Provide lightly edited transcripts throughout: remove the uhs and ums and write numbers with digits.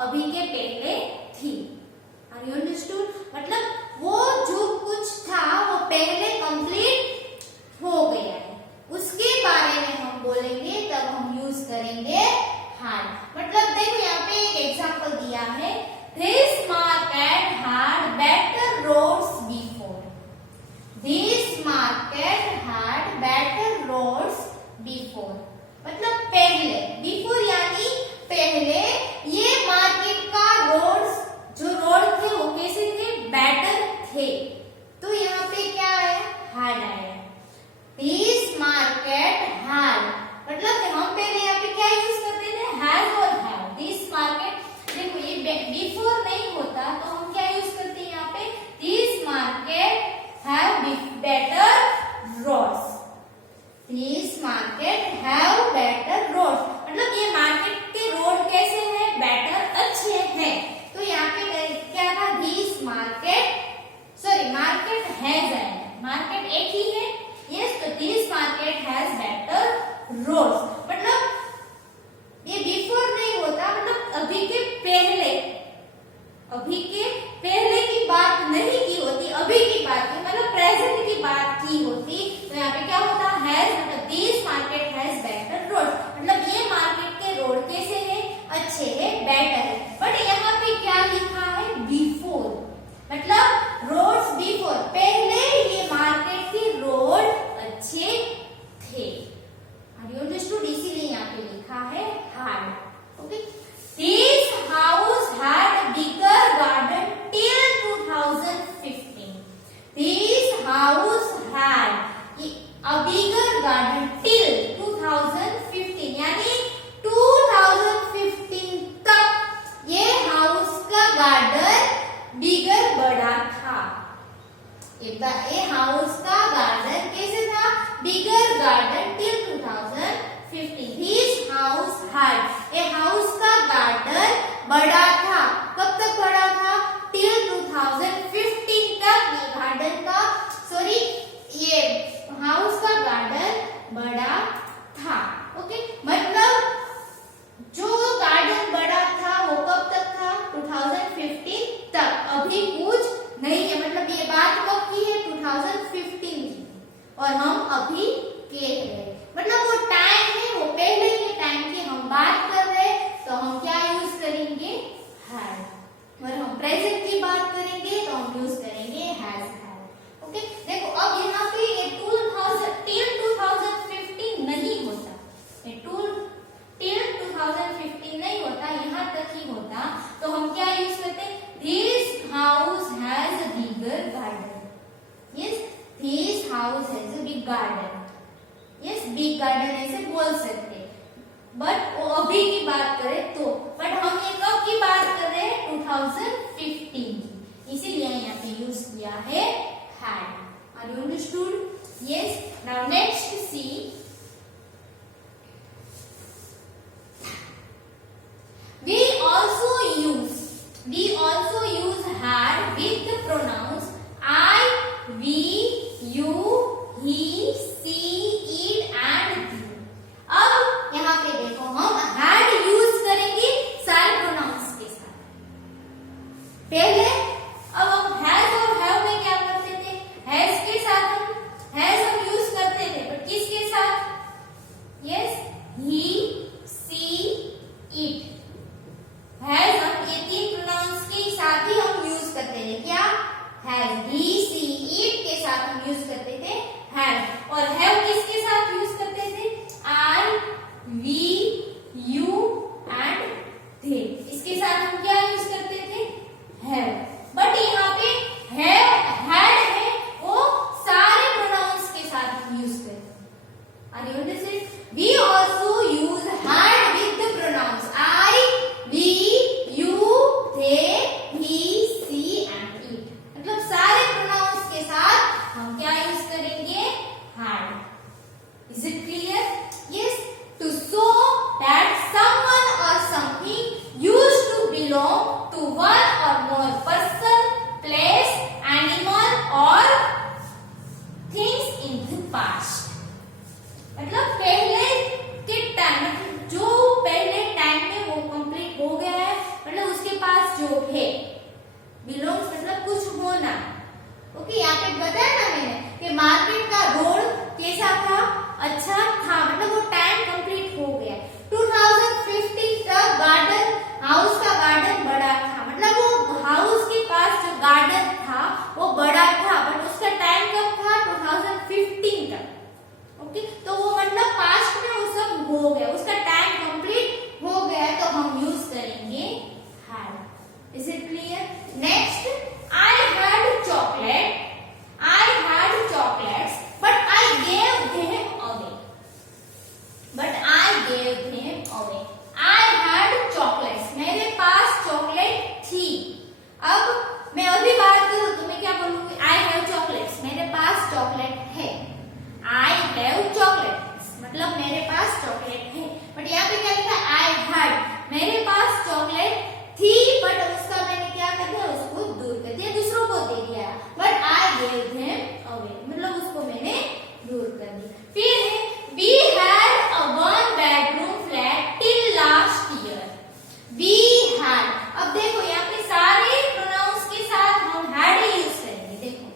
अभी के पहले थी। Are you understood? मतलब वो जो कुछ था वो पहले कंप्लीट हो गया है, उसके बारे में हम बोलेंगे तब हम यूज करेंगे had। मतलब देखो यहाँ पे एक एग्जांपल दिया है, this market had better roads before। this market had better roads before मतलब पहले, before यानी पहले ये मार्केट का रोड्स, जो रोड थे वो कैसे थे? बेटर थे। तो यहाँ पे क्या आया? had आया। this market had मतलब हम पहले यहाँ पे क्या यूज करते थे? has और have। this market देखो ये बिफोर नहीं होता तो हम क्या यूज करते हैं यहाँ पे? this market have better roads। this market have better roads मतलब ये मार्केट के रोड कैसे हैं? बेटर, अच्छे हैं। तो यहाँ पे क्या था? this market, sorry market has है, मार्केट एक ही है। यस, तो this market has better roads मतलब ये बिफोर नहीं होता, मतलब अभी के पहले, अभी के पहले की बात नहीं की होती, अभी की बात की मतलब प्रेजेंट की बात की होती। तो यहाँ पे क्या होता? हैज मतलब this market has better road मतलब ये मार्केट के रोड कैसे है? अच्छे है, बेटर है। बट यहाँ पे क्या लिखा है? बिफोर मतलब रोड्स बिफोर, पहले ये मार्केट के रोड अच्छे थे। Are you understood? इसीलिए यहाँ पे लिखा है had। Okay, this house had bigger garden till 2015। This house had a bigger garden till 2015 यानी 2015 तक ये हाउस का गार्डन बिगर बड़ा था। ये हाउस का गार्डन कैसे था? Bigger garden till 2015। This house had, ये हाउस का गार्डन बड़ा था। कब तक बड़ा था? टिल 2015 तक ये गार्डन का, सॉरी ये हाउस का गार्डन बड़ा था। ओके, मतलब जो गार्डन बड़ा था वो कब तक था? 2015 तक। अभी कुछ नहीं है, मतलब ये बात कब की है? 2015 की, और हम अभी के हैं, मतलब वो टाइम है, वो पहले के टाइम की हम बात कर रहे हैं। तो हम क्या यूज करेंगे? had। और हम प्रेजेंट की बात करेंगे तो हम यूज करेंगे has had। ओके, देखो अब यहाँ पे ये 2015 नहीं होता, ये टिल 2015 नहीं होता, यहाँ तक ही होता। तो हम क्या यूज करते हैं? This house has a bigger garden. Yes, this house has a big garden. Yes, big garden ऐसे बोल सकते हैं, बट वो अभी की बात करें तो, बट हम ये कब की बात कर रहे हैं? 2015 की, इसीलिए यहाँ पे यूज किया है had। Are you understood? Yes. Now next see. We also use had with the pronouns I, we, you, he, she, it and you। अब यहाँ पे देखो हम had यूज करेंगे सारे प्रोनाउंस के साथ। पहले अब हम has और have में क्या करते थे? has के साथ हम यूज करते थे, बट किसके साथ? Yes, he, she, it। has हम ये तीन प्रोनाउंस के साथ ही हम यूज करते थे। क्या? has, he, she, it के साथ हम यूज करते थे had। और have किसके साथ यूज करते थे? I, we, you and they। इसके साथ हम क्या यूज करते थे? have। बट यहाँ पे had है वो सारे प्रोनाउंस के साथ यूज करते हैं। Are you understand? We also use had with the pronouns I, we, you, they, he, she and it। मतलब सारे प्रोनाउंस के साथ हम क्या यूज करेंगे? had। Is it clear? Yes. To show that someone or something used to belong to one or more person, place, animal or things in the past। मतलब पहले के टाइम, मतलब जो पहले टाइम में वो कंप्लीट हो गया है, मतलब पास जो है, बिलोंग्स मतलब कुछ होना। ओके, यहाँ पे बताया ना मैंने कि मार्केट का रोड कैसा था, अच्छा था, मतलब वो टाइम कंप्लीट हो गया। 2015 तक गार्डन, हाउस का गार्डन बड़ा था, मतलब वो हाउस के पास जो गार्डन था वो बड़ा था, बट उसका टाइम कब था, 2015 तक। ओके, तो वो मतलब पास्ट में वो सब हो गया, उसका टाइम कंप्लीट हो गया, तो हम यूज करेंगे had। Is it clear? Next, I had chocolate, I had chocolates, but I gave them away, but I gave them away। I had chocolates, मेरे पास चॉकलेट थी। अब मैं अभी बात करूं तो मैं क्या बोलूंगी, I have chocolates, मेरे पास चॉकलेट है। I have chocolates मतलब मेरे पास चॉकलेट है, बट यहाँ पे क्या लिखा, I had, मेरे पास चॉकलेट थी, बट उसका मैंने क्या कर दिया, उसको दूर कर दिया, दूसरों को दे दिया। But I gave them away मतलब उसको मैंने दूर कर दिया। फिर है, we had a one bedroom flat till last year। we had, अब देखो यहाँ पे सारे प्रोनाउंस के साथ हम had ही यूज करेंगे। देखो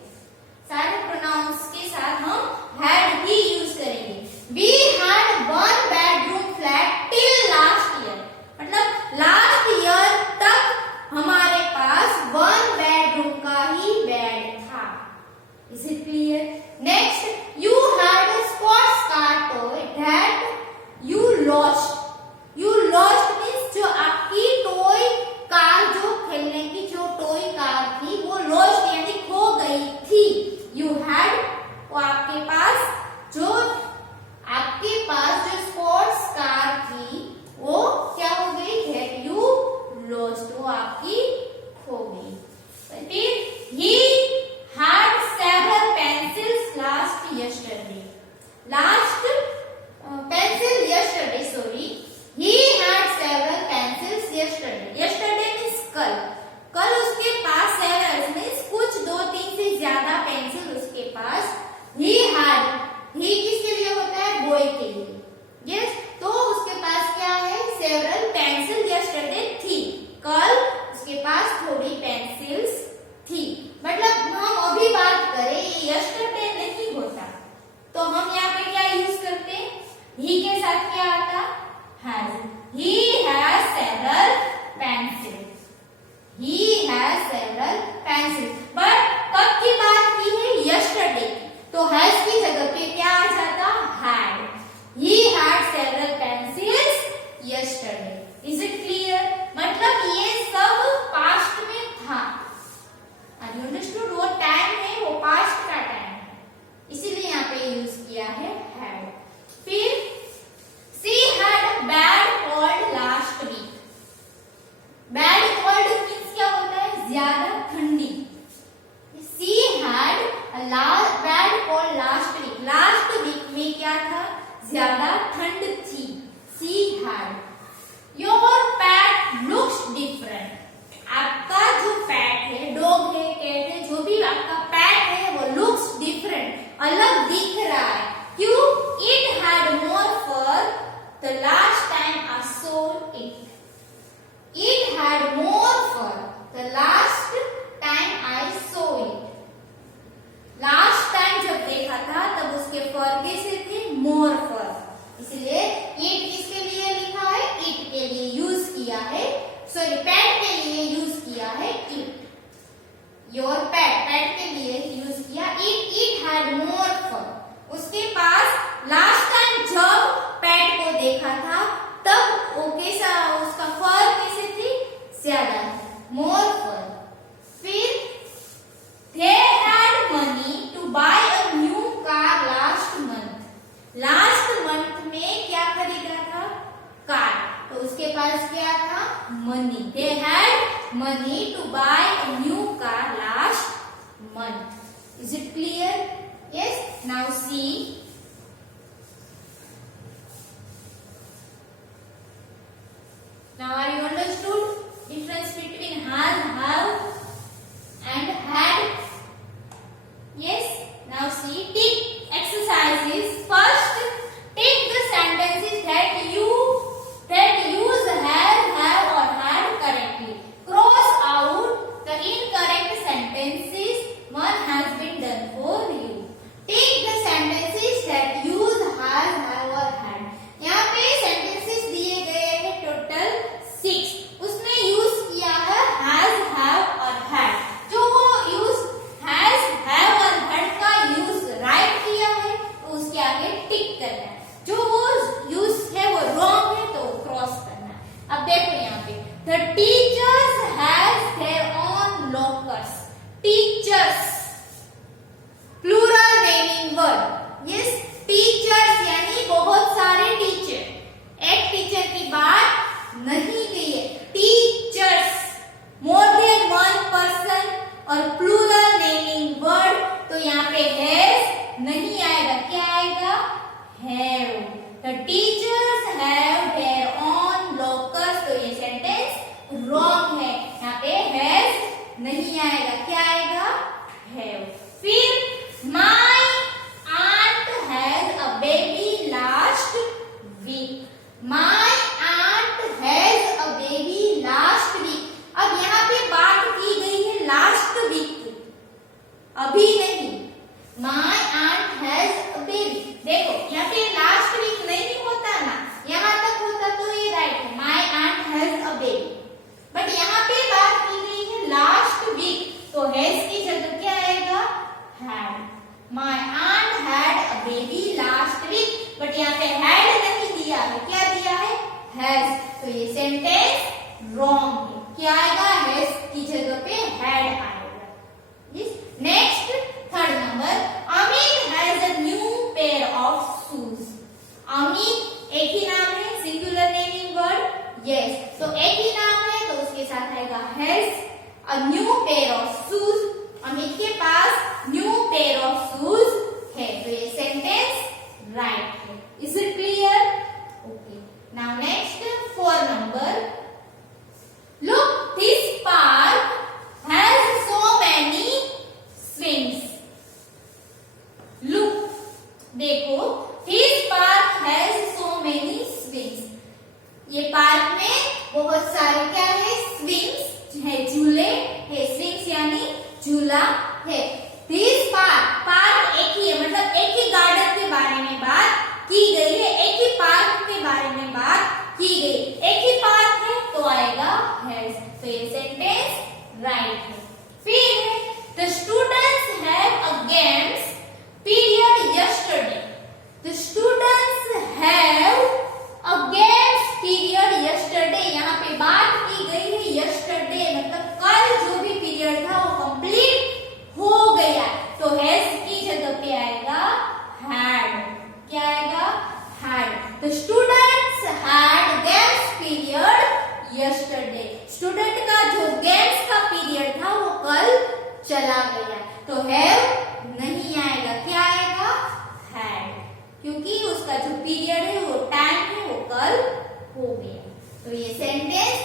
सारे प्रोनाउंस के साथ हम had ही यूज करेंगे। we had one bedroom flat till last year मतलब लास्ट ईयर तक हमारे पास वन बेडरूम का ही बेड था। Is it clear? Next, you had a sports car toy that you lost. You lost means जो आपकी toy car, जो खेलने की जो टॉय कार थी वो लॉस्ट यानी खो गई थी। यू हैड, वो आपके पास जो स्पोर्ट्स कार थी वो क्या हो गई, दैट यू लॉस्ट, वो आपकी खो गई। फिर he had several pencils last yesterday। last pencil yesterday, sorry, he had several pencils yesterday। yesterday means कल, कल उसके पास several means कुछ, दो तीन से ज्यादा पेंसिल उसके पास। he had, he किसके लिए होता है, बॉय के लिए। यस, तो उसके पास क्या है, सेवरल पेंसिल yesterday थी, कल उसके पास थोड़ी पेंसिल्स थी। मतलब हम अभी बात करें, ये yesterday नहीं होता, तो हम यहाँ पे क्या यूज करते हैं, he के साथ क्या आता, has। he has several pencils, he has several pencils, but कब की बात की है, yesterday की, तो has की जगह पे क्या आ जाता, had। he had several pencils yesterday। is it clear? मतलब ये सब पास्ट में था। Are you understood? वो टाइम है, वो पास्ट का टाइम है, इसीलिए यहाँ पे यूज किया है had। फिर she had bad cold last week। bad cold means क्या होता है, ज्यादा ठंडी। she had a bad cold last week। last week में क्या था, ज्यादा ठंड थी। she had। your pet looks different। आपका जो पेट है, डॉग है, कैट है, जो भी आपका पेट है वो looks different, अलग दिख रहा है। क्यों? it had more fur the last time I saw it। it had more fur the last time I saw it। Last time जब देखा था तब उसके फर कैसे थे, मोर फर, इसलिए इट किसके लिए लिखा है, इट के लिए यूज किया है, सॉरी पेट के लिए यूज किया है इट। योर पेट, पेट के लिए यूज किया इट। इट हैड मोर फर, उसके पास लास्ट टाइम जब पेट को देखा था तब वो कैसा, उसका फर कैसे थी, ज्यादा, मोर फर। फिर they had money to buy a new car last month। Last month में क्या खरीदा था, कार, तो उसके पास क्या था, money. they had money to buy a new car last month। is it clear? yes, now see, now are you understood difference between has, have and had? yes, now see, tick exercises। first, tick the sentences that use have or had correctly। cross teachers has their own lockers. Teachers, plural naming word. Yes, teachers यानी बहुत सारे teacher. एक teacher की बात नहीं गई है. Teachers, more than one person और plural naming word. तो यहाँ पे has नहीं आएगा. क्या आएगा? Have. The teachers have their own lockers. तो ये सेंटेंस wrong है. यहाँ पे has नहीं आएगा. क्या आएगा? Have. फिर my aunt has a baby last week. My aunt has a baby last week. अब यहाँ पे बात की गई है last week, अभी नहीं. My aunt has a baby. देखो यहाँ पे last week नहीं होता ना, यहाँ तक होता तो ये राइट है. My aunt has a baby. But यहाँ पे बात की गई है last week, तो has की जगह क्या आएगा? Had. My aunt had a baby last week. But यहाँ पे had नहीं दिया है. क्या दिया है? Has. तो ये सेंटेंस wrong है. क्या आएगा? has की जगह पे had आएगा. Yes. Next, third number. Amit has a new pair of shoes. Amit एक ही नाम है, singular naming word. Yes. तो एक ही नाम है तो उसके साथ आएगा has. A new pair of shoes. Amit के पास new pair of shoes है. तो ये सेंटेंस राइट है. Is it clear? Okay. Now next, 4 number. Look, this park has so many swings. Look, देखो, this park has so many swings. ये park में बहुत सारे क्या है? swings है, झूले है. swings यानी झूला है. दिस पार्क एक ही है, मतलब एक ही गार्डन के बारे में बात की गई है. एक ही पार्क के बारे में बात की गई. एक ही पार्क है तो आएगा हैज. तो ये सेंटेंस राइट है. फिर the students have a games period yesterday. The students have a games period yesterday. यहाँ पे बात की गई है यस्टरडे, मतलब कल जो भी पीरियड था वो कंप्लीट हो गया. तो हैज की जगह पे आएगा had. क्या आएगा? had. The students had games period yesterday. Student का जो गेम्स का पीरियड था वो कल चला गया. तो have नहीं आएगा. क्या आएगा? had. क्योंकि उसका जो पीरियड है वो टाइम है वो कल हो गया. तो ये सेंटेंस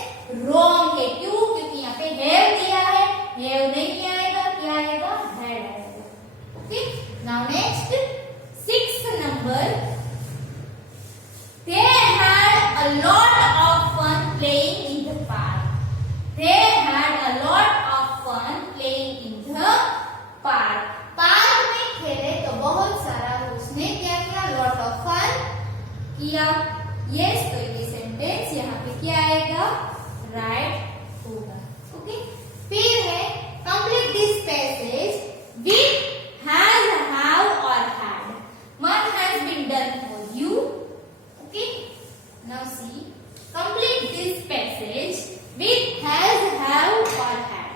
रॉन्ग है. क्यों? क्योंकि यहाँ पे have दिया है. have नहीं आएगा. क्या आएगा? had आएगा. Okay. Now next 6th number. They had a lot of fun playing in the park. They had a lot of fun playing in the park. Park में खेले तो बहुत सारा उसने क्या किया? lot of fun किया. yes, तो ये सेंटेंस यहाँ पे क्या आएगा? राइट होगा. ओके. फिर है complete this passage with has, have or had. One has been done for you. Okay. Now see, complete this passage with has, have or had.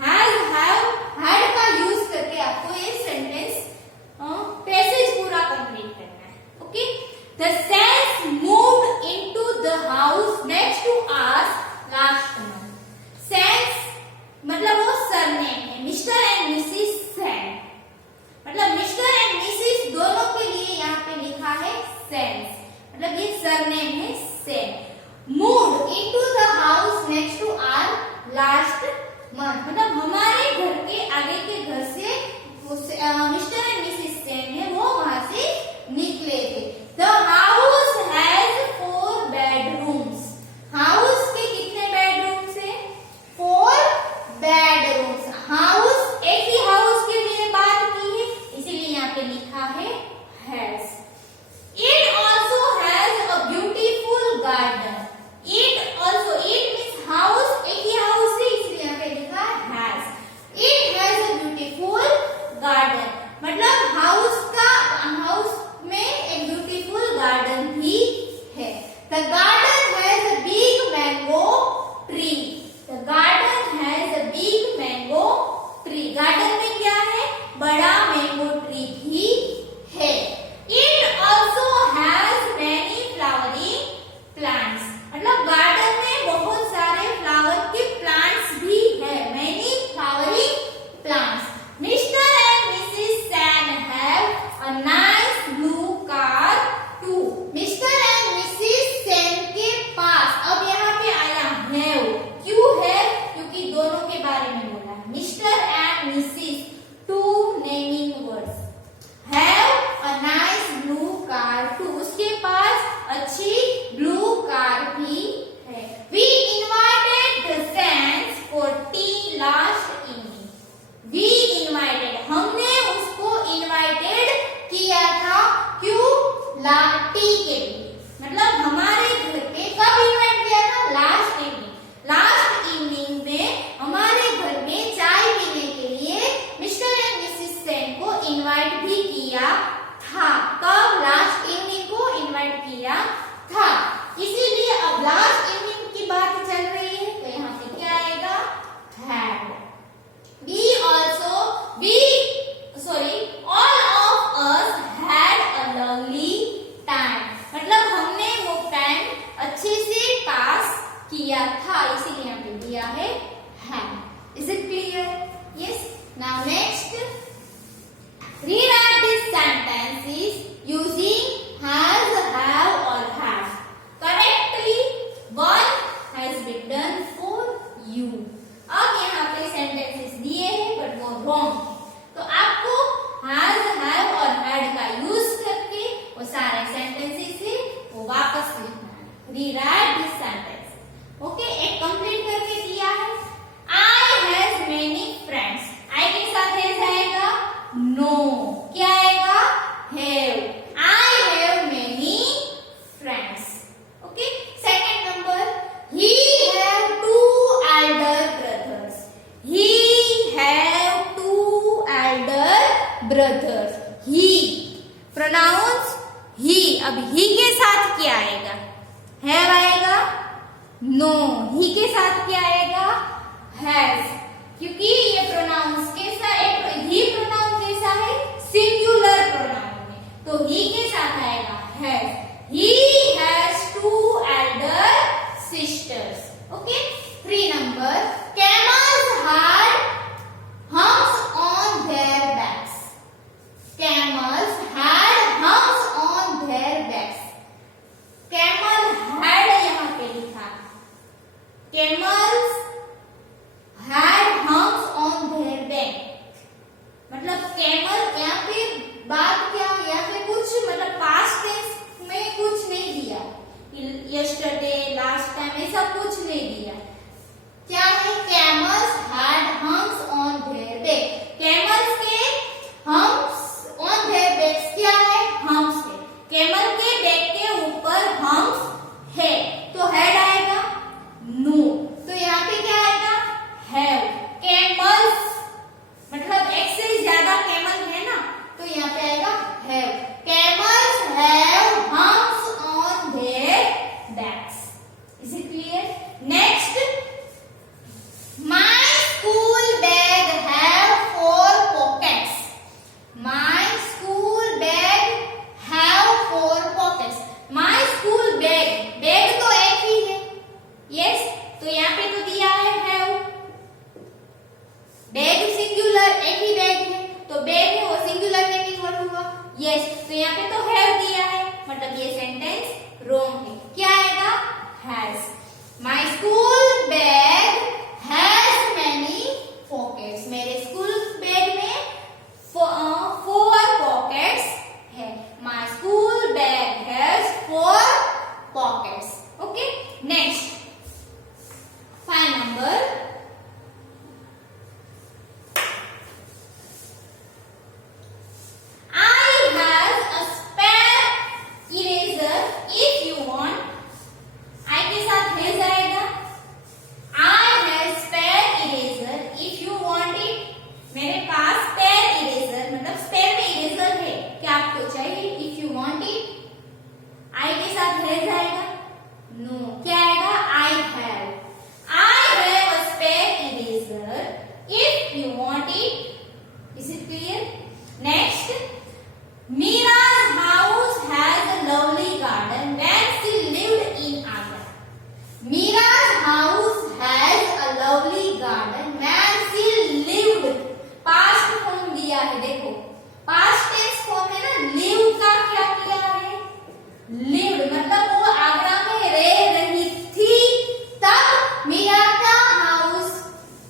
Has, have, had का use करके आपको ये sentence passage पूरा complete करना है. Okay. The Sands moved into the house next to us last month. Sands मतलब वो surname है. मिस्टर एंड मिसिस सैंड, मतलब मिस्टर एंड मिसिस दोनों के लिए यहाँ पे लिखा है सैंड्स, मतलब ये सरनेम है Sand. Moved into the house next to our last month, मतलब हमारे घर के आगे के घर से मिस्टर एंड मिसिस सैंड है वो वहां से निकले थे. The house has 4 bedrooms. House के कितने बेडरूम्स है? 4 bedrooms. हाउस एक ही हाउस के लिए बात की है, इसीलिए यहाँ पे लिखा है has. It also has a beautiful garden. It also, it means house, एक ही हाउस है इसलिए यहाँ पे लिखा है has. It has a beautiful garden. मतलब brothers. He pronouns he. अब he के साथ क्या आएगा? have आएगा? no. he के साथ क्या आएगा? has. क्योंकि ये प्रोनाउंस कैसा है? ही प्रोनाउन कैसा है? सिंगुलर प्रोनाउन है, तो ही के साथ आएगा has. He has 2 elder sisters. Okay. 3 number. Camels had humps on their backs. Camels had humps on their backs. Camel had यहाँ पे लिखा है. Camels had humps on their back. मतलब camel यहाँ पे बात क्या, यहाँ पे कुछ मतलब past tense में कुछ नहीं दिया. Yesterday, last time ऐसा कुछ नहीं दिया. क्या है? Camels had humps on their back. Camels के humps on their backs क्या है? Humps है. Camel के बैक के ऊपर humps है, तो head आएगा? No. तो यहाँ पे क्या आएगा? Have. Camels मतलब एक से ज्यादा camel है ना, तो यहाँ पे आएगा have. Camels have humps on their backs. Is it clear? Next. My school bag have 4 pockets. My school bag have 4 pockets. My school bag. Bag तो एक ही है. Yes. तो यहाँ पे तो दिया है have. Bag सिंगुलर, एक ही बैग है, तो बैग है वो सिंगुलर में कन्वर्ट हुआ. Yes. तो यहाँ पे तो have दिया है, मतलब ये सेंटेंस रॉन्ग है. क्या आएगा? has. My school bag has many pockets. मेरे स्कूल बैग में 4 pockets है. My school bag has 4 pockets. Okay. Next. 5 number. I have a spare eraser if you want. I के साथ है जाएगा. I have spare eraser if you want it. मेरे पास spare eraser मतलब spare में eraser है, क्या आपको चाहिए? If you want it. I के साथ है जाएगा? No. क्या आएगा? I have. I have a spare eraser if you want it. Is it clear? Next. Mira's house has a lovely garden when she lived in Agra. Mira's house has a lovely garden when she lived. Past form दिया है, देखो past tense form है ना. live का क्या किया है? lived मतलब वो आगरा में रह रही थी, तब मीरा का हाउस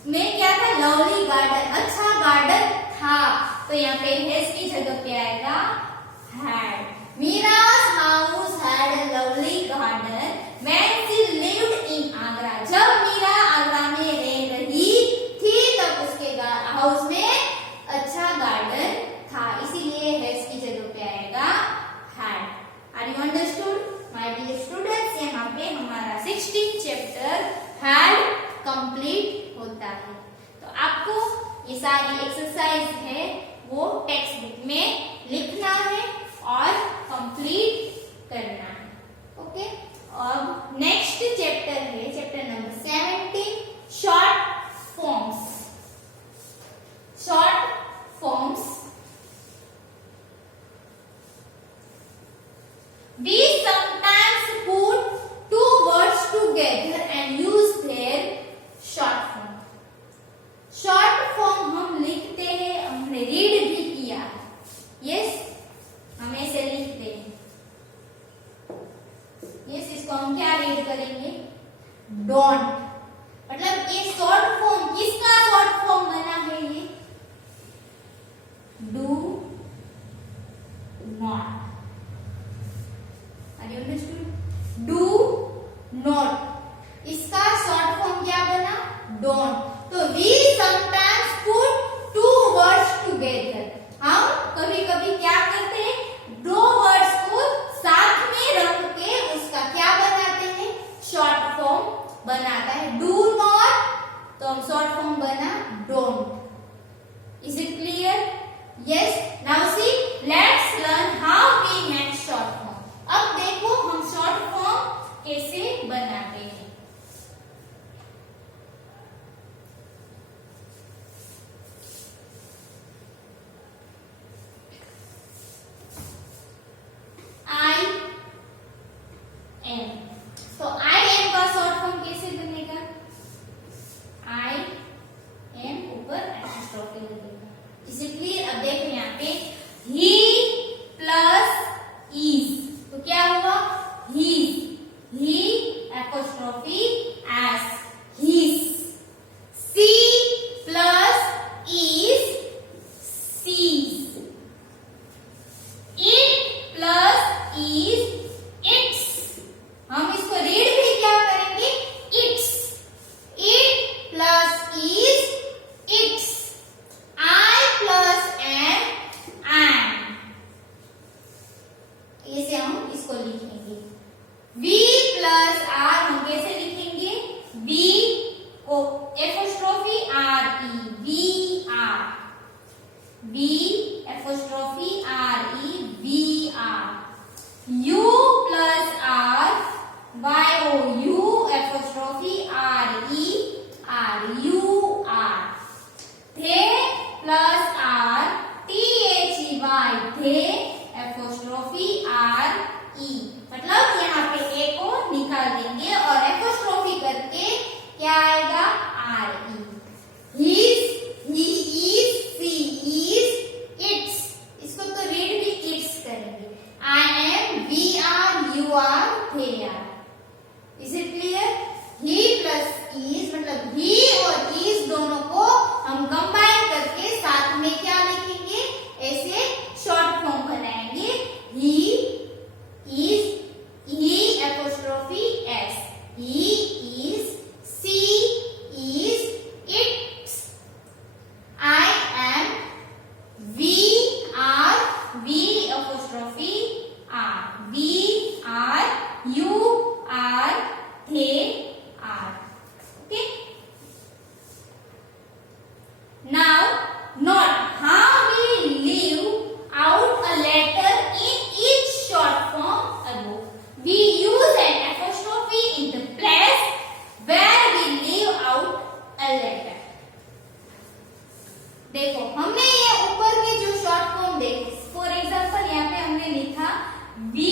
में क्या था? लवली गार्डन, अच्छा गार्डन था. तो यहाँ पे हैज की जगह पे आएगा had. Mira's house had a lovely garden when she lived in Agra. जब मीरा आगरा में रह रही थी, तब उसके हाउस में अच्छा गार्डन था, इसीलिए हैज की जगह पे आएगा had. Are you understood? My dear students, यहाँ पे हमारा 16th चैप्टर had कंप्लीट होता है. तो आपको ये सारी एक्सरसाइज है वो टेक्स्ट बुक में लिखना है और कंप्लीट करना है. ओके. अब नेक्स्ट चैप्टर है chapter number 17, short forms. Short forms. We sometimes put 2 words together and use their short form. Short form हम लिखते हैं, हमने रीड भी किया है. यस, हम ऐसे लिखते हैं. यस, इसको हम क्या रीड करेंगे? डोंट. मतलब ये शॉर्ट फॉर्म किसका शॉर्ट फॉर्म बना है? ये do not. Are you understood? Do not इसका शॉर्ट फॉर्म क्या बना? डोंट. तो we sometimes put 2 words together. हम कभी कभी क्या करते हैं? 2 वर्ड्स को साथ में रख के उसका क्या बनाते हैं? शॉर्ट फॉर्म बनाता है. डू नॉट, तो हम शॉर्ट फॉर्म बना don't. Is it clear? Yes. Is it clear? अब देखो यहाँ पे ही प्लस इज, तो क्या हुआ? He apostrophe S, he's. She plus is she's, it plus is it's. हम इसको रीड भी क्या करेंगे? It's. It plus is it's, I plus am am. ऐसे हम इसको लिखेंगे। वी प्लस आर हम कैसे लिखेंगे? वी को apostrophe R E, we are. We apostrophe R E, we are. You plus R, Y O, U apostrophe R E, are you are. They plus R, T H E Y, they apostrophe R E. मतलब यहाँ पे ए को निकाल देंगे और apostrophe करके क्या आएगा? R E. He's, he is, she is, it's. इसको तो रीड भी इट्स करेंगे। I am, we are, you are, they are। Is it clear? He plus is मतलब ही और इज दोनों को हम कंबाइन करके साथ में क्या लिखेंगे? ऐसे शॉर्ट फॉर्म बनाएंगे। He is, he apostrophe S, he is, she is, it's. I am, we are, we apostrophe R, we are, you are, they are। Okay? Now, note how we leave out a letter in each short form above. We use an apostrophe in the place where we leave out a letter. देखो हमने ये ऊपर के जो short form देखे, for example यहाँ पे हमने लिखा V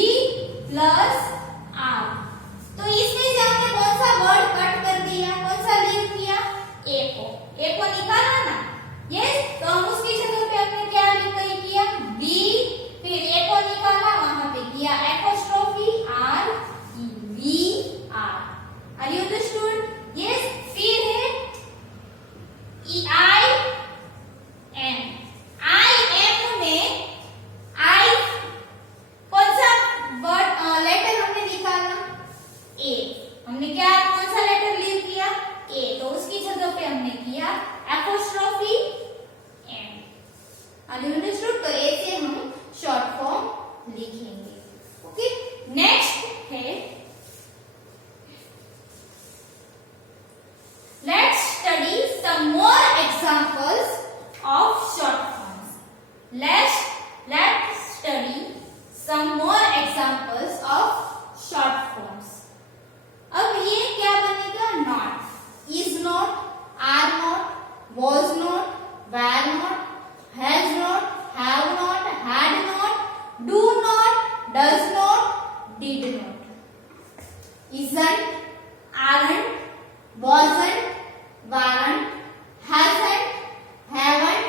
प्लस आर, तो इसमें से हमने कौन सा वर्ड कट कर दिया? कौन सा लीव किया? ए को निकाला ना? यस। तो हम उसकी जगह पे हमने क्या किया? बी, फिर ए को निकाला, वहां पे किया apostrophe R E, we are. Are you understood? Yes. फिर है आई एम, आई एम में आई कौन सा वर्ड लेटर हमने निकाला? ए। हमने क्या कौन सा लेटर लीव किया? ए, तो उसकी जगह पे हमने किया apostrophe M. Are you understood? तो ए से हम शॉर्ट फॉर्म लिखेंगे। ओके, नेक्स्ट है let's study some more examples of short forms. Let's study some more examples of short forms। अब ये क्या बनेगा? not, is not, are not, was not, were not, has not, have not, had not, do not, does not, did not। isn't, aren't, wasn't, weren't, hasn't, haven't,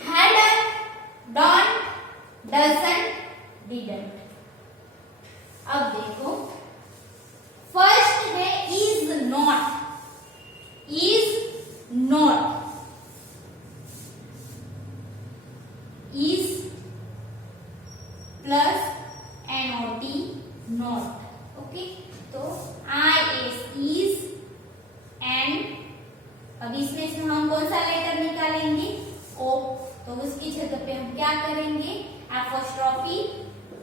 hadn't, don't, doesn't, didn't। अब देखो first है is not। is not, is plus not, not। Okay, तो is and अब इसमें से हम कौन सा लेटर निकालेंगे? ओ, तो उसकी जगह पे हम क्या करेंगे? Apostrophe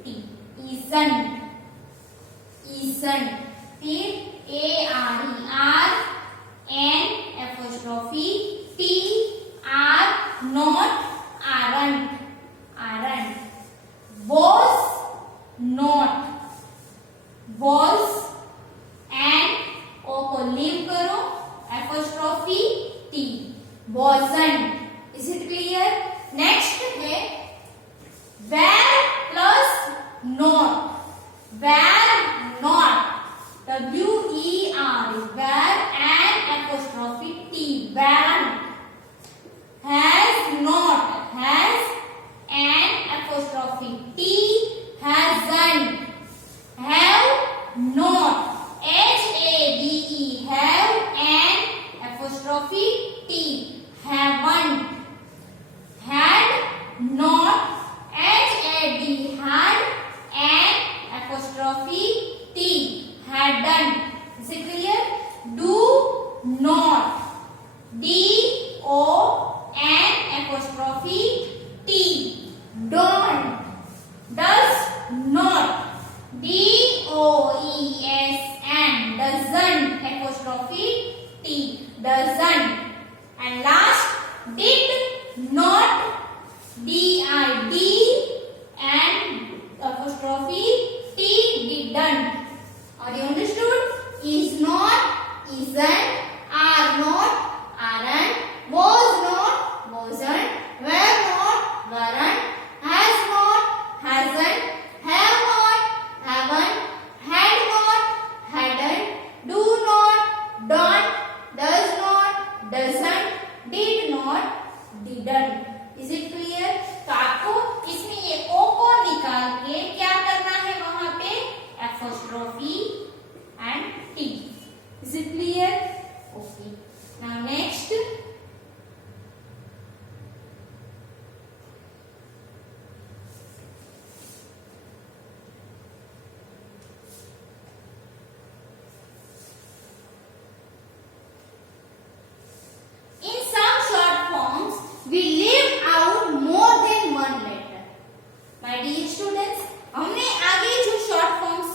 T, isn't, isn't। फिर A R E, are N apostrophe T, are not, aren't, aren't। was not, was and O को लीव करो, apostrophe T, wasn't। Is it clear? Next है where plus not, where not, W-E-R, where and apostrophe T, weren't। has not, apostrophe T, haven't, had not, HAD, had, an apostrophe T, hadn't. Is it clear? Do not, DON apostrophe T, don't, does not, DOESN, doesn't apostrophe T, doesn't. And last, did not, DID and apostrophe T, didn't. Are you understood? Is not, isn't, are not, aren't, was not, wasn't, were not, weren't, has not, hasn't, have not, haven't, had not, hadn't, do not, don't, does not, doesn't, did not, didn't. Is it clear? तो आपको इसमें ये ओ को निकाल के क्या करना है वहां पे apostrophe and T. Is it clear? Okay. Now next. In some short forms, we leave out more than one letter. My dear students, हमने आगे जो शॉर्ट फॉर्म्स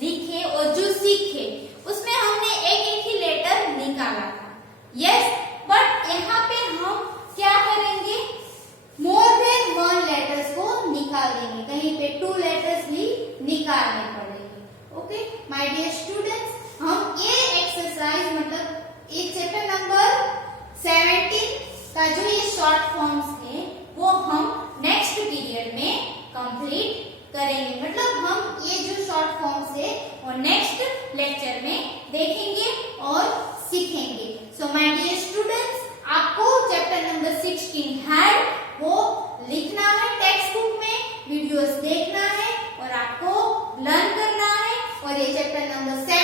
लिखे और जो सीखे उसमें हमने एक एक ही लेटर निकाला था. यस, बट यहाँ पे हम क्या करेंगे? मोर देन वन लेटर्स को निकाल देंगे. कहीं पे 2 लेटर्स भी निकालने पड़ेंगे. ओके माय डियर स्टूडेंट्स, हम ये एक्सरसाइज मतलब ये चैप्टर नंबर 17 का जो ये शॉर्ट फॉर्म्स है वो हम नेक्स्ट पीरियड में कंप्लीट करेंगे. मतलब हम ये जो शॉर्ट फॉर्म्स है वो नेक्स्ट लेक्चर में देखेंगे और सीखेंगे. सो माय डियर स्टूडेंट्स, आपको चैप्टर नंबर 16 हैड वो लिखना है टेक्स्ट बुक में, वीडियोस देखना है और आपको लर्न करना है. और ये चैप्टर नंबर 7